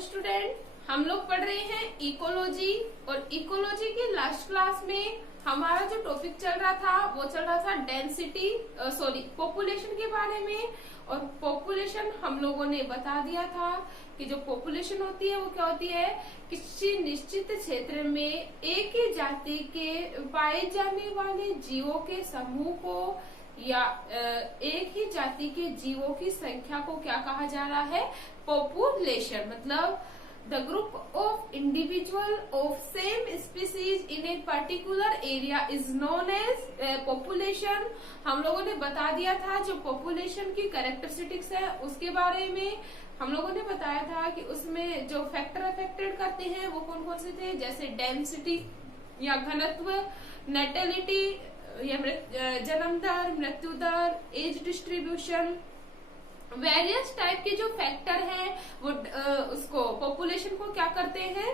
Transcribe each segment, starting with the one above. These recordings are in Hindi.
स्टूडेंट, हम लोग पढ़ रहे हैं इकोलॉजी। और इकोलॉजी के लास्ट क्लास में हमारा जो टॉपिक चल रहा था वो चल रहा था डेंसिटी पॉपुलेशन के बारे में। और पॉपुलेशन हम लोगों ने बता दिया था कि जो पॉपुलेशन होती है वो क्या होती है, किसी निश्चित क्षेत्र में एक ही जाति के पाए जाने वाले जीवों के समूह को या एक ही जाति के जीवों की संख्या को क्या कहा जा रहा है, पॉपुलेशन। मतलब the group of individual of same species in a particular area is known as population. हम लोगों ने बता दिया था जो पॉपुलेशन की कैरेक्टरिस्टिक्स है उसके बारे में। हम लोगों ने बताया था कि उसमें जो फैक्टर अफेक्टेड करते हैं वो कौन कौन से थे, जैसे डेंसिटी या घनत्व, नेटेलिटी या जन्म दर, मृत्यु दर, एज डिस्ट्रीब्यूशन, वेरियस टाइप के जो फैक्टर हैं वो उसको पॉपुलेशन को क्या करते हैं,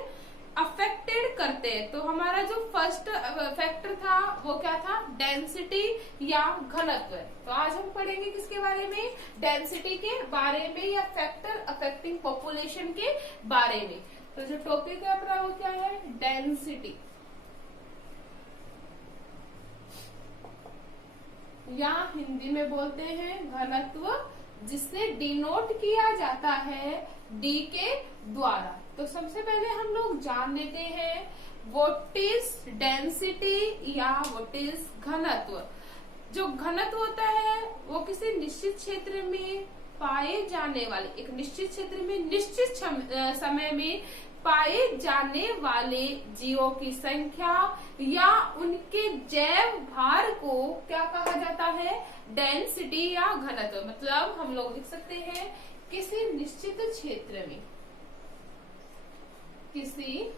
अफेक्टेड करते हैं। तो हमारा जो फर्स्ट फैक्टर था वो क्या था, डेंसिटी या घनत्व। तो आज हम पढ़ेंगे किसके बारे में, डेंसिटी के बारे में या फैक्टर अफेक्टिंग पॉपुलेशन के बारे में। तो जो टॉपिक है अपना वो क्या है, डेंसिटी या हिंदी में बोलते हैं घनत्व, जिससे डिनोट किया जाता है डी के द्वारा। तो सबसे पहले हम लोग जान लेते हैं व्हाट इज डेंसिटी या व्हाट इज घनत्व। जो घनत्व होता है वो किसी निश्चित क्षेत्र में पाए जाने वाले, एक निश्चित क्षेत्र में निश्चित समय में पाए जाने वाले जीवों की संख्या या उनके जैव भार को क्या कहा जाता है, डेंसिटी या घनत्व। मतलब हम लोग लिख सकते हैं किसी निश्चित क्षेत्र में, किसी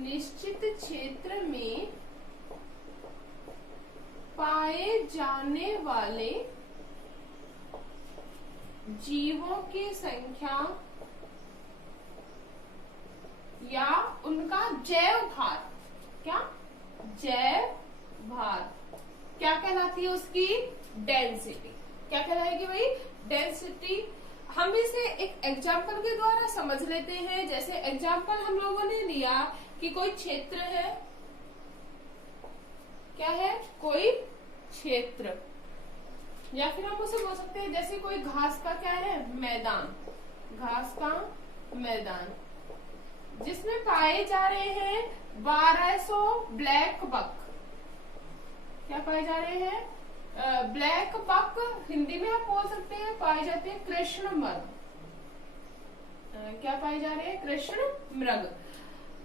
निश्चित क्षेत्र में पाए जाने वाले जीवों की संख्या या उनका जैव भार, क्या जैव भार क्या कहलाती है, उसकी डेंसिटी क्या कहलाएगी भाई, डेंसिटी। हम इसे एक एग्जाम्पल के द्वारा समझ लेते हैं। जैसे एग्जाम्पल हम लोगों ने लिया कि कोई क्षेत्र है, क्या है, कोई क्षेत्र, या फिर हम उसे बोल सकते हैं जैसे कोई घास का क्या है, मैदान, घास का मैदान, जिसमें पाए जा रहे हैं 1200 ब्लैक बक। क्या पाए जा रहे हैं, ब्लैक बक, हिंदी में आप बोल सकते हैं पाए जाते हैं कृष्ण मृग। क्या पाए जा रहे हैं, कृष्ण मृग।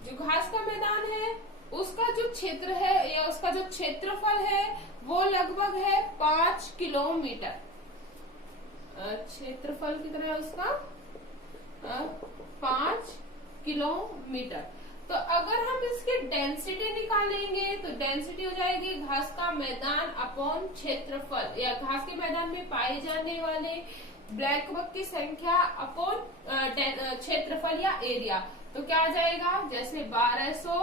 जो घास का मैदान है उसका जो क्षेत्र है या उसका जो क्षेत्रफल है वो लगभग है 5 किलोमीटर। क्षेत्रफल कितना है उसका, 5 किलोमीटर। तो अगर हम इसकी डेंसिटी निकालेंगे तो डेंसिटी हो जाएगी घास का मैदान अपॉन क्षेत्रफल, या घास के मैदान में पाए जाने वाले ब्लैक बक की संख्या अपॉन क्षेत्रफल या एरिया। तो क्या आ जाएगा, जैसे 1200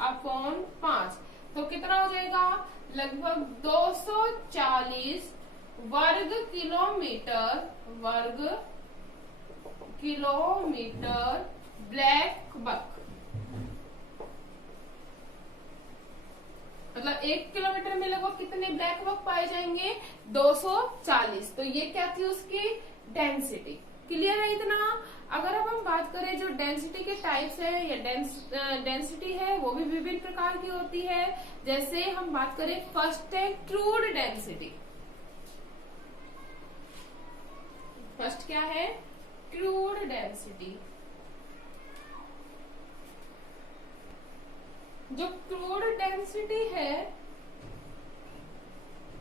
अपॉन 5, तो कितना हो जाएगा, लगभग 240 वर्ग किलोमीटर ब्लैक बक। मतलब 1 किलोमीटर में लगभग कितने ब्लैक बक पाए जाएंगे, 240। तो ये क्या थी उसकी डेंसिटी। क्लियर है इतना। अगर अब हम बात करें जो डेंसिटी के टाइप्स है या डेंसिटी है वो भी विभिन्न प्रकार की होती है। जैसे हम बात करें, फर्स्ट है क्रूड डेंसिटी। फर्स्ट क्या है, क्रूड डेंसिटी। जो क्रूड डेंसिटी है,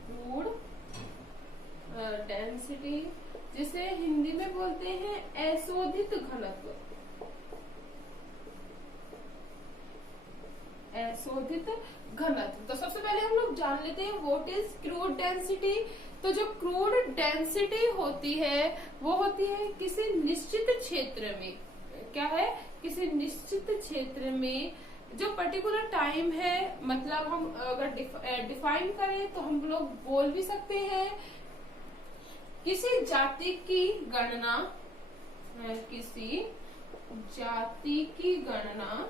क्रूड डेंसिटी जिसे हिंदी में बोलते हैं अशोधित घनत्व, अशोधित घनत्व। तो सबसे पहले हम लोग जान लेते हैं व्हाट इज क्रूड डेंसिटी। तो जो क्रूड डेंसिटी होती है वो होती है किसी निश्चित क्षेत्र में, क्या है, किसी निश्चित क्षेत्र में जो पर्टिकुलर टाइम है। मतलब हम अगर डिफाइन करें तो हम लोग बोल भी सकते हैं किसी जाति की गणना किसी जाति की गणना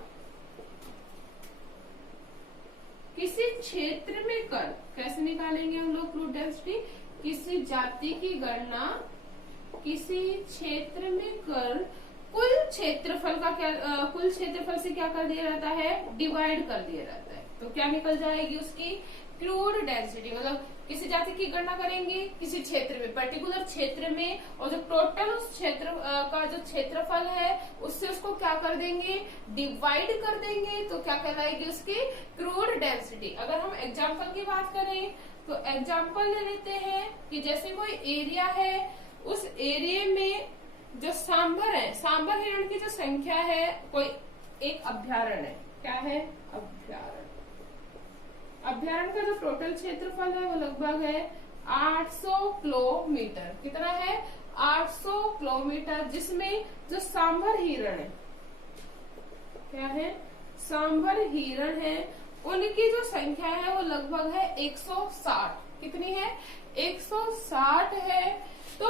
किसी क्षेत्र में कर, कैसे निकालेंगे हम लोग क्रूड डेंसिटी? किसी जाति की गणना किसी क्षेत्र में कर कुल क्षेत्रफल का क्या कुल क्षेत्रफल से क्या कर दिया जाता है? डिवाइड कर दिया जाता है। तो क्या निकल जाएगी उसकी? Crude density. मतलब किसी जाति की गणना करेंगे किसी क्षेत्र में, पर्टिकुलर क्षेत्र में, और जो टोटल उस क्षेत्र का जो क्षेत्रफल है उससे उसको क्या कर देंगे? डिवाइड कर देंगे। तो क्या कहलाएगी उसकी? Crude density. अगर हम एग्जाम्पल की बात करें तो एग्जाम्पल ले लेते हैं कि जैसे कोई एरिया है, उस एरिया में जो सांभर है, सांभर हिरण की जो संख्या है, कोई एक अभ्यारण्य है। क्या है? अभ्यारण्य। अभ्यारण्य का जो टोटल क्षेत्रफल है वो लगभग है 800 किलोमीटर। कितना है? 800 किलोमीटर, जिसमें जो सांभर हिरण है, क्या है? सांभर हिरण है, उनकी जो संख्या है वो लगभग है 160। कितनी है? 160 है। तो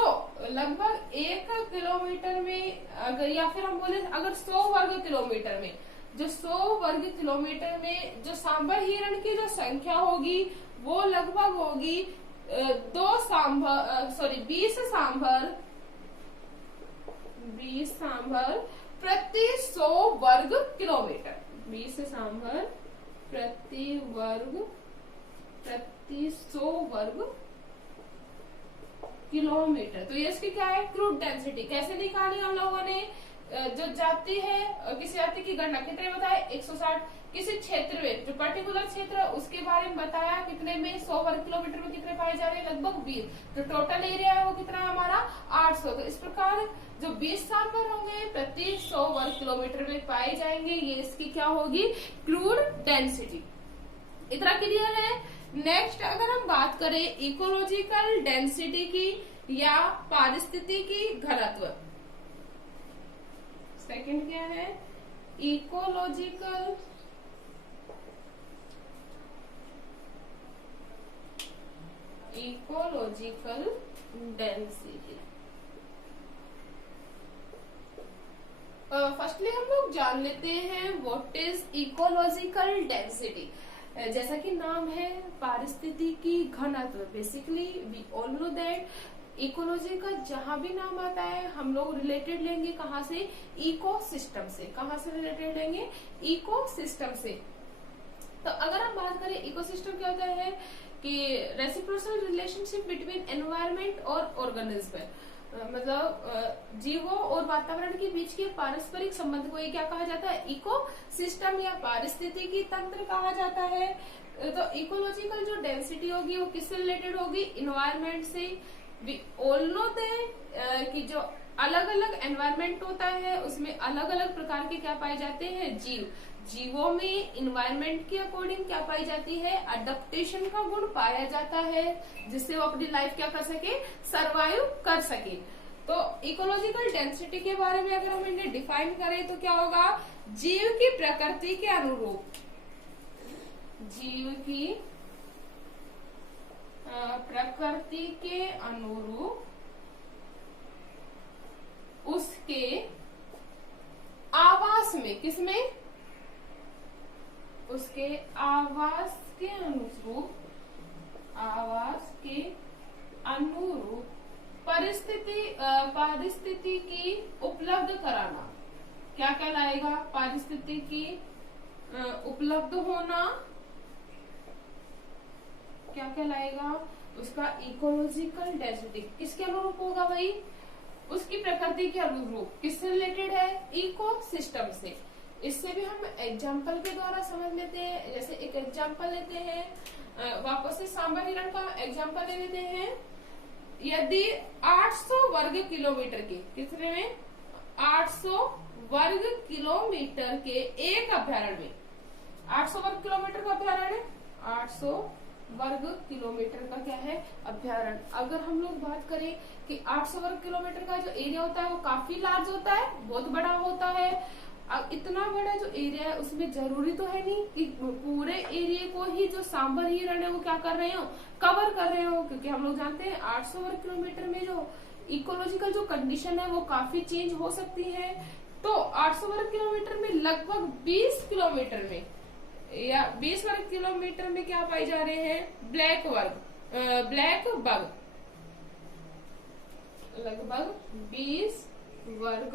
लगभग 1 किलोमीटर में अगर, या फिर हम बोले अगर 100 वर्ग किलोमीटर में, जो 100 वर्ग किलोमीटर में जो सांभर हिरण की जो संख्या होगी वो लगभग होगी 20 सांभर प्रति 100 वर्ग किलोमीटर। 20 सांभर प्रति 100 वर्ग किलोमीटर। तो ये इसकी क्या है? Crude density. कैसे निकाली हम लोगों ने? जो जाति है, किसी जाति की गणना कितने बताए? 160। किसी क्षेत्र में, जो पर्टिकुलर क्षेत्र है उसके बारे में बताया, कितने में? 100 वर्ग किलोमीटर में कितने पाए जा रहे हैं? लगभग 20। जो टोटल एरिया है वो कितना है हमारा? 800। तो इस प्रकार जो 20 सांभर होंगे प्रति 100 वर्ग किलोमीटर में पाए जाएंगे। ये इसकी क्या होगी? Crude density. इतना क्लियर है? नेक्स्ट अगर हम बात करें इकोलॉजिकल डेंसिटी की या पारिस्थितिकी घनत्व, सेकंड क्या है? Ecological density. फर्स्टली हम लोग जान लेते हैं व्हाट इज इकोलॉजिकल डेंसिटी। जैसा कि नाम है पारिस्थितिकी घनत्व, basically we all know that ecology का जहां भी नाम आता है हम लोग रिलेटेड लेंगे कहाँ से? इकोसिस्टम से। कहाँ से रिलेटेड लेंगे? इकोसिस्टम से। तो अगर हम बात करें इकोसिस्टम क्या होता है कि रेसिप्रोकल रिलेशनशिप बिटवीन एनवायरनमेंट और ऑर्गेनिज्म, मतलब जीवों और वातावरण के बीच के पारस्परिक संबंध को ये क्या कहा जाता है? इकोसिस्टम या पारिस्थितिकी तंत्र कहा जाता है। तो इकोलॉजिकल जो डेंसिटी होगी वो किससे रिलेटेड होगी? इन्वायरमेंट से। वी ऑल नो दैट कि जो अलग अलग एनवायरमेंट होता है उसमें अलग अलग प्रकार के क्या पाए जाते हैं? जीव। जीवों में इन्वायरमेंट के अकॉर्डिंग क्या पाई जाती है? अडेप्टेशन का गुण पाया जाता है, जिससे वो अपनी लाइफ क्या कर सके? सरवाइव कर सके। तो इकोलॉजिकल डेंसिटी के बारे में अगर हम इन्हें डिफाइन करें तो क्या होगा? जीव की प्रकृति के अनुरूप, जीव की प्रकृति के अनुरूप उसके आवास में, किसमें? उसके आवास के अनुरूप पारिस्थिति की उपलब्ध कराना क्या कहलाएगा? पारिस्थिति की उपलब्ध होना क्या कहलाएगा? उसका इकोलॉजिकल डेंसिटी। किसके अनुरूप होगा भाई? उसकी प्रकृति के अनुरूप। किससे रिलेटेड है? इकोसिस्टम से। इससे भी हम एग्जाम्पल के द्वारा समझ लेते हैं। जैसे एक एग्जाम्पल लेते हैं, वापस से सांभर हिरण का एग्जाम्पल ले लेते हैं। यदि 800 वर्ग किलोमीटर के, कितने में? 800 वर्ग किलोमीटर के एक अभ्यारण्य में, 800 वर्ग किलोमीटर का अभ्यारण्य, 800 वर्ग किलोमीटर का क्या है? अभ्यारण्य। अगर हम लोग बात करें कि 800 वर्ग किलोमीटर का जो एरिया होता है वो काफी लार्ज होता है, बहुत बड़ा होता है। अब इतना बड़ा जो एरिया है उसमें जरूरी तो है नहीं कि पूरे एरिया को ही जो सांभर हिरण है वो क्या कर रहे हो? कवर कर रहे हो, क्योंकि हम लोग जानते हैं 800 वर्ग किलोमीटर में जो इकोलॉजिकल जो कंडीशन है वो काफी चेंज हो सकती है। तो 800 वर्ग किलोमीटर में लगभग 20 किलोमीटर में या 20 वर्ग किलोमीटर में क्या पाए जा रहे हैं, ब्लैक बग। लगभग 20 वर्ग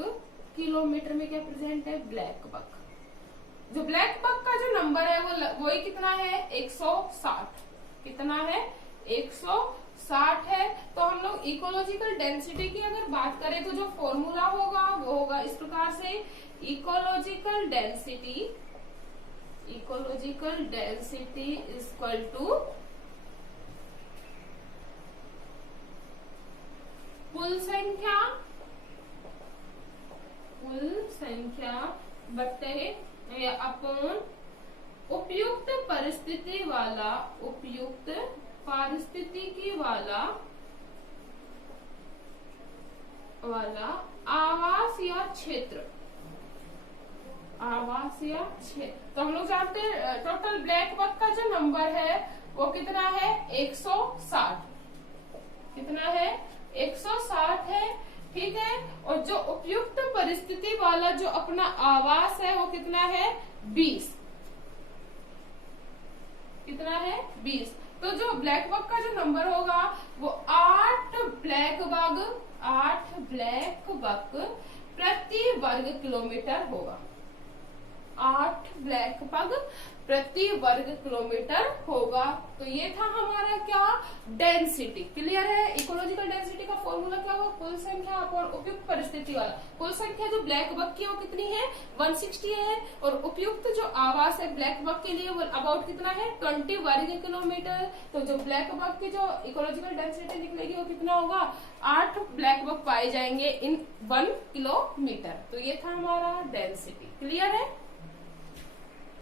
किलोमीटर में क्या प्रेजेंट है, ब्लैक बग। जो ब्लैक बग का जो नंबर है वो वही कितना है, 160। कितना है, 160 है। तो हम लोग इकोलॉजिकल डेंसिटी की अगर बात करें तो जो फॉर्मूला होगा वो होगा इस प्रकार से, इकोलॉजिकल डेंसिटी इक्वल टू कुल संख्या बटे अपॉन उपयुक्त परिस्थिति वाला आवासीय क्षेत्र। तो हम लोग जानते हैं टोटल ब्लैक बग का जो नंबर है वो कितना है, 160। कितना है, 160 है। ठीक है। और जो उपयुक्त परिस्थिति वाला जो अपना आवास है वो कितना है, 20। कितना है, 20। तो जो ब्लैक बग का जो नंबर होगा वो 8 ब्लैक बग प्रति वर्ग किलोमीटर होगा। 8 ब्लैक बग प्रति वर्ग किलोमीटर होगा। तो ये था हमारा क्या, डेंसिटी। क्लियर है। इकोलॉजिकल डेंसिटी का फॉर्मूला क्या होगा, कुल संख्या अपॉन उपयुक्त परिस्थिति वाला। कुल संख्या जो ब्लैक बग की है वो कितनी है, 160 है। और उपयुक्त जो आवास है ब्लैक बग के लिए वो अबाउट कितना है, 20 वर्ग किलोमीटर। तो जो ब्लैक बग की जो इकोलॉजिकल डेंसिटी निकलेगी वो कितना होगा, 8 ब्लैक बग पाए जाएंगे इन 1 किलोमीटर। तो ये था हमारा डेंसिटी। क्लियर है।